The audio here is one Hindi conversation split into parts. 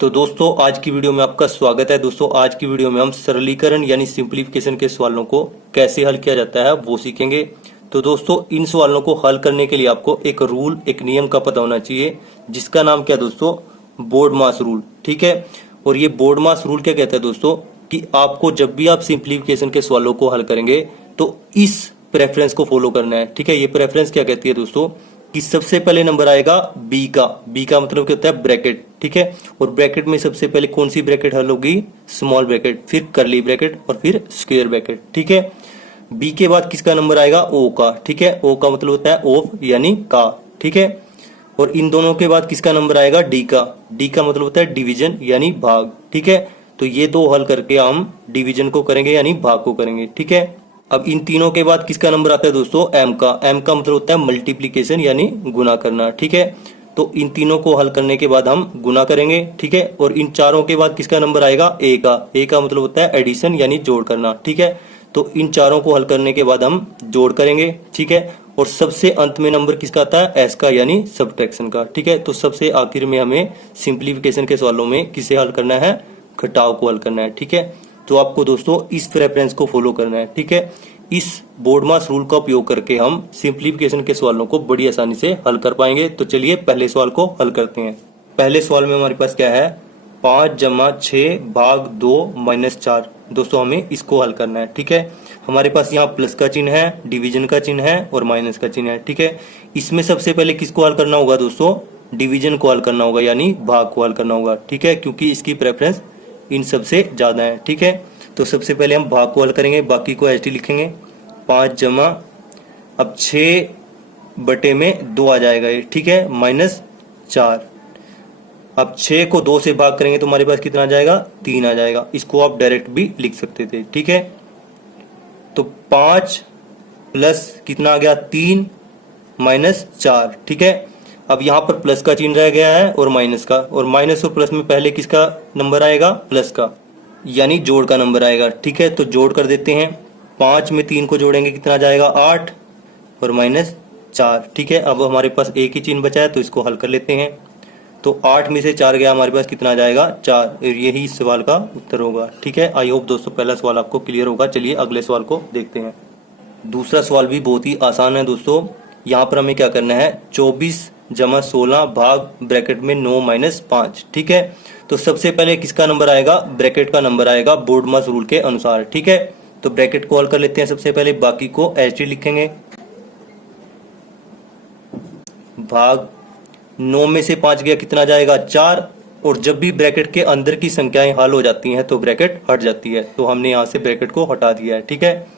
तो दोस्तों आज की वीडियो में आपका स्वागत है। दोस्तों आज की वीडियो में हम सरलीकरण यानी सिंप्लीफिकेशन के सवालों को कैसे हल किया जाता है वो सीखेंगे। तो दोस्तों इन सवालों को हल करने के लिए आपको एक रूल, एक नियम का पता होना चाहिए, जिसका नाम क्या है दोस्तों, बोर्डमास रूल। ठीक है। और ये बोर्डमास रूल क्या कहता है दोस्तों, कि आपको जब भी आप सिंप्लीफिकेशन के सवालों को हल करेंगे तो इस प्रेफरेंस को फॉलो करना है। ठीक है। ये प्रेफरेंस क्या कहती है दोस्तों, कि सबसे पहले नंबर आएगा बी का मतलब क्या होता है, ब्रैकेट। ठीक है। और ब्रैकेट में सबसे पहले कौन सी ब्रैकेट हल होगी, स्मॉल ब्रैकेट, फिर कर्ली ब्रैकेट और फिर स्क्वायर ब्रैकेट। ठीक है। बी के बाद किसका नंबर आएगा, ओ का। ठीक है। ओ का मतलब होता है ऑफ यानी का। ठीक है। और इन दोनों के बाद किसका नंबर आएगा, डी का। डी का मतलब होता है डिवीजन यानी भाग। ठीक है। तो ये दो हल करके हम डिवीजन को करेंगे यानी भाग को करेंगे। ठीक है। अब इन तीनों के बाद किसका नंबर आता है दोस्तों, एम का। एम का मतलब होता है मल्टीप्लीकेशन यानी गुना करना। ठीक है। तो इन तीनों को हल करने के बाद हम गुना करेंगे। ठीक है। और इन चारों के बाद किसका नंबर आएगा, ए का। ए का मतलब होता है एडिशन यानी जोड़ करना। ठीक है। तो इन चारों को हल करने के बाद हम जोड़ करेंगे। ठीक है। और सबसे अंत में नंबर किसका आता है, एस का यानी सब्ट्रैक्शन का। ठीक है। तो सबसे आखिर में हमें सिंप्लीफिकेशन के सवालों में किसे हल करना है, घटाव को हल करना है। ठीक है। तो आपको दोस्तों इस प्रेफरेंस को फॉलो करना है। ठीक है। इस बोर्डमास रूल का उपयोग करके हम सिंप्लीफिकेशन के सवालों को बड़ी आसानी से हल कर पाएंगे। तो चलिए पहले सवाल को हल करते हैं। पहले सवाल में हमारे पास क्या है, 5 + 6/2 - 4। दोस्तों हमें इसको हल करना है। ठीक है। हमारे पास यहाँ प्लस का चिन्ह है, डिवीजन का चिन्ह है और माइनस का चिन्ह है। ठीक है। इसमें सबसे पहले किसको हल करना होगा दोस्तों, डिवीजन को हल करना होगा यानी भाग को हल करना होगा। ठीक है। क्योंकि इसकी प्रेफरेंस इन सबसे ज्यादा है। ठीक है। तो सबसे पहले हम भाग को हल करेंगे, बाकी को एच डी लिखेंगे। 5 जमा अब 6/2 आ जाएगा ये। ठीक है। -4। अब 6 को 2 से भाग करेंगे तो हमारे पास कितना आ जाएगा, 3 आ जाएगा। इसको आप डायरेक्ट भी लिख सकते थे। ठीक है। तो 5 प्लस कितना आ गया, 3 -4। ठीक है। अब यहाँ पर प्लस का चिन्ह रह गया है और माइनस का, और माइनस और प्लस में पहले किसका नंबर आएगा, प्लस का यानी जोड़ का नंबर आएगा। ठीक है। तो जोड़ कर देते हैं। 5 में 3 को जोड़ेंगे कितना आ जाएगा, 8 और -4। ठीक है। अब हमारे पास एक ही चिन्ह बचा है तो इसको हल कर लेते हैं। तो 8 में से 4 गया, हमारे पास कितना आ जाएगा, 4। और यही इस सवाल का उत्तर होगा। ठीक है। आई होप दोस्तों पहला सवाल आपको क्लियर होगा। चलिए अगले सवाल को देखते हैं। दूसरा सवाल भी बहुत ही आसान है दोस्तों। यहाँ पर हमें क्या करना है, 24 जमा 16 भाग ब्रैकेट में 9 - 5। ठीक है। तो सबसे पहले किसका नंबर आएगा, ब्रैकेट का नंबर आएगा बोर्डमास रूल के अनुसार। ठीक है। तो ब्रैकेट को हल कर लेते हैं सबसे पहले, बाकी को एच डी लिखेंगे। भाग 9 में से 5 गया, कितना जाएगा, 4। और जब भी ब्रैकेट के अंदर की संख्याएं हल हो जाती हैं तो ब्रैकेट हट जाती है। तो हमने यहां से ब्रैकेट को हटा दिया है। ठीक है।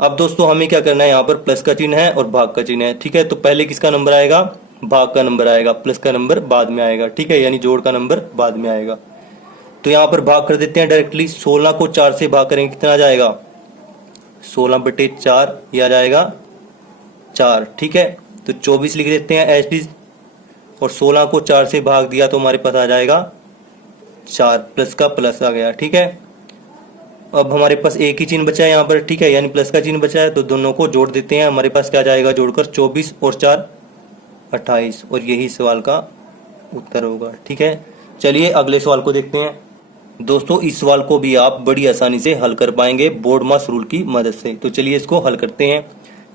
अब दोस्तों हमें क्या करना है, यहाँ पर प्लस का चिन्ह है और भाग का चिन्ह है। ठीक है। तो पहले किसका नंबर आएगा, भाग का नंबर आएगा, प्लस का नंबर बाद में आएगा। ठीक है। यानी जोड़ का नंबर बाद में आएगा। तो यहाँ पर भाग कर देते हैं डायरेक्टली। 16 को 4 से भाग करेंगे कितना आ जाएगा, 16/4 ये आ जाएगा 4। ठीक है। तो 24 लिख देते हैं एच डी, और 16 को 4 से भाग दिया तो हमारे पास आ जाएगा 4, प्लस का प्लस आ गया। ठीक है। अब हमारे पास एक ही चिन्ह बचा है यहाँ पर। ठीक है। यानी प्लस का चिन्ह बचा है, तो दोनों को जोड़ देते हैं। हमारे पास क्या जाएगा जोड़कर, 24 और 4 28, और यही सवाल का उत्तर होगा। ठीक है। चलिए अगले सवाल को देखते हैं। दोस्तों इस सवाल को भी आप बड़ी आसानी से हल कर पाएंगे बोर्डमास रूल की मदद से। तो चलिए इसको हल करते हैं।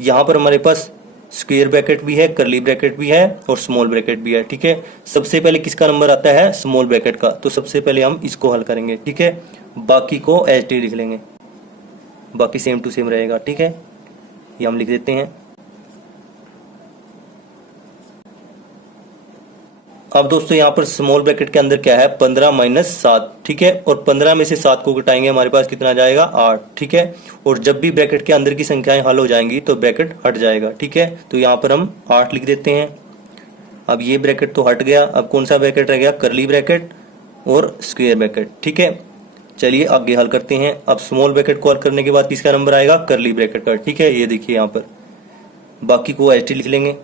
यहाँ पर हमारे पास स्क्वायर ब्रैकेट भी है, कर्ली ब्रैकेट भी है और स्मॉल ब्रैकेट भी है। ठीक है। सबसे पहले किसका नंबर आता है, स्मॉल ब्रैकेट का। तो सबसे पहले हम इसको हल करेंगे। ठीक है। बाकी को एच डी लिख लेंगे, बाकी सेम टू सेम रहेगा। ठीक है। ये हम लिख देते हैं। अब दोस्तों यहाँ पर स्मॉल ब्रैकेट के अंदर क्या है, 15 - 7। ठीक है। और 15 में से 7 को घटाएंगे, हमारे पास कितना जाएगा, 8। ठीक है। और जब भी ब्रैकेट के अंदर की संख्याएं हल हो जाएंगी तो ब्रैकेट हट जाएगा। ठीक है। तो यहाँ पर हम 8 लिख देते हैं। अब ये ब्रैकेट तो हट गया, अब कौन सा ब्रैकेट रह गया, कर्ली ब्रैकेट और स्क्वायर ब्रैकेट। ठीक है। चलिए आगे हल करते हैं। अब स्मॉल ब्रैकेट को हल करने के बाद किसका नंबर आएगा, कर्ली ब्रैकेट का। ठीक है। ये देखिए यहाँ पर, बाकी को एच डी लिख लेंगे।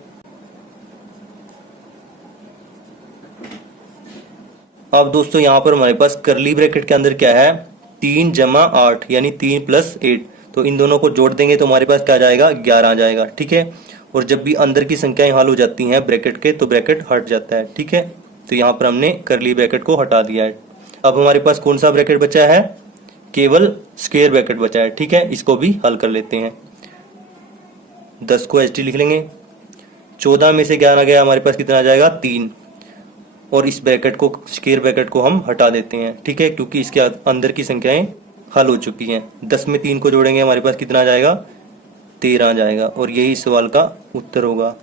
अब दोस्तों यहाँ पर हमारे पास कर्ली ब्रैकेट के अंदर क्या है, 3 जमा 8 यानी 3 + 8। तो इन दोनों को जोड़ देंगे तो हमारे पास क्या जाएगा, 11 आ जाएगा। ठीक है। और जब भी अंदर की संख्याएं हल हो जाती हैं ब्रैकेट के तो ब्रैकेट हट जाता है। ठीक है। तो यहाँ पर हमने कर्ली ब्रैकेट को हटा दिया है। अब हमारे पास कौन सा ब्रैकेट बचा है, केवल स्क्वायर ब्रैकेट बचा है। ठीक है, इसको भी हल कर लेते हैं। 10 को HT लिख लेंगे। 14 में से 11 गया, हमारे पास कितना आ जाएगा 3। और इस ब्रैकेट को, स्क्वायर ब्रैकेट को हम हटा देते हैं। ठीक है, क्योंकि इसके अंदर की संख्याएं हल हो चुकी हैं। 10 में 3 को जोड़ेंगे, हमारे पास कितना आ जाएगा 13 आ जाएगा। और यही इस सवाल का उत्तर होगा।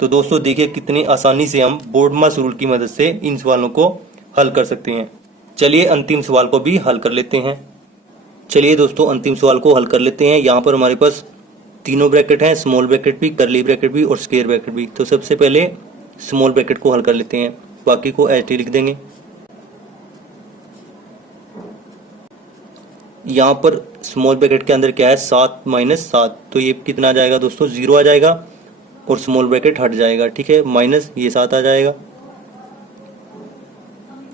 तो दोस्तों देखिए कितनी आसानी से हम बोर्डमास रूल की मदद से इन सवालों को हल कर सकते हैं। चलिए अंतिम सवाल को भी हल कर लेते हैं। चलिए दोस्तों अंतिम सवाल को हल कर लेते हैं। यहाँ पर हमारे पास तीनों ब्रैकेट हैं, स्मॉल ब्रैकेट भी, कर्ली ब्रैकेट भी और स्क्वायर ब्रैकेट भी। तो सबसे पहले स्मॉल ब्रैकेट को हल कर लेते हैं, बाकी को HT लिख देंगे। यहाँ पर स्मॉल ब्रैकेट के अंदर क्या है 7 माइनस 7, तो ये कितना आ जाएगा दोस्तों 0 आ जाएगा और स्मॉल ब्रैकेट हट जाएगा। ठीक है, माइनस ये 7 आ जाएगा,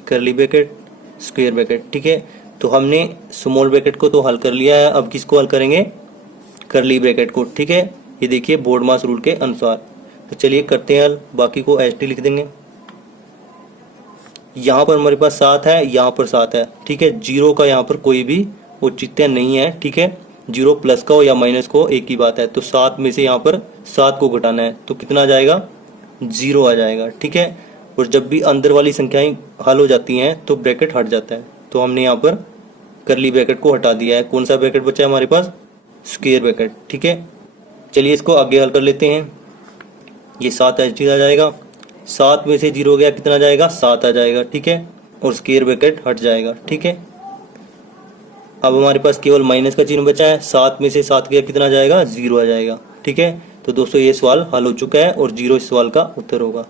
कर्ली ब्रैकेट स्क्वायर ब्रैकेट। ठीक है, तो हमने स्मॉल ब्रैकेट को तो हल कर लिया है। अब किसको हल करेंगे, कर्ली ब्रैकेट को। ठीक है, ये देखिए बोर्डमास रूल के अनुसार। तो चलिए करते हैं हल, बाकी को HT लिख देंगे। यहाँ पर हमारे पास 7 है, यहाँ पर 7 है। ठीक है, 0 का यहाँ पर कोई भी औचित्य नहीं है। ठीक है, 0 प्लस का हो या माइनस को एक ही बात है। तो 7 में से यहाँ पर 7 को घटाना है, तो कितना आ जाएगा 0 आ जाएगा। ठीक है, और जब भी अंदर वाली संख्याएं हल हो जाती हैं तो ब्रैकेट हट जाता है। तो हमने यहाँ पर कर्ली ब्रैकेट को हटा दिया है। कौन सा ब्रैकेट बचा है हमारे पास, स्क्वायर ब्रैकेट। ठीक है, चलिए इसको आगे हल कर लेते हैं। ये 7 HT आ जाएगा, 7 में से 0 गया, कितना आ जाएगा 7 आ जाएगा। ठीक है, और स्क्वायर ब्रैकेट हट जाएगा। ठीक है, अब हमारे पास केवल माइनस का चिन्ह बचा है। 7 में से 7 गया, कितना आ जाएगा 0 आ जाएगा। ठीक है, तो दोस्तों ये सवाल हल हो चुका है और 0 इस सवाल का उत्तर होगा।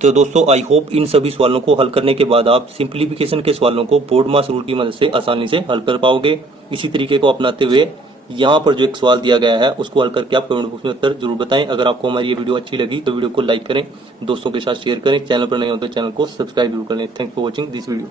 तो दोस्तों आई होप इन सभी सवालों को हल करने के बाद आप सिंप्लीफिकेशन के सवालों को बोर्डमास रूल की मदद से आसानी से हल कर पाओगे। इसी तरीके को अपनाते हुए यहाँ पर जो एक सवाल दिया गया है उसको हल करके आप कमेंट बॉक्स में उत्तर जरूर बताएं। अगर आपको हमारी ये वीडियो अच्छी लगी तो वीडियो को लाइक करें, दोस्तों के साथ शेयर करें, चैनल पर नए हो तो चैनल को सब्सक्राइब जरूर करें। Thanks for watching this video.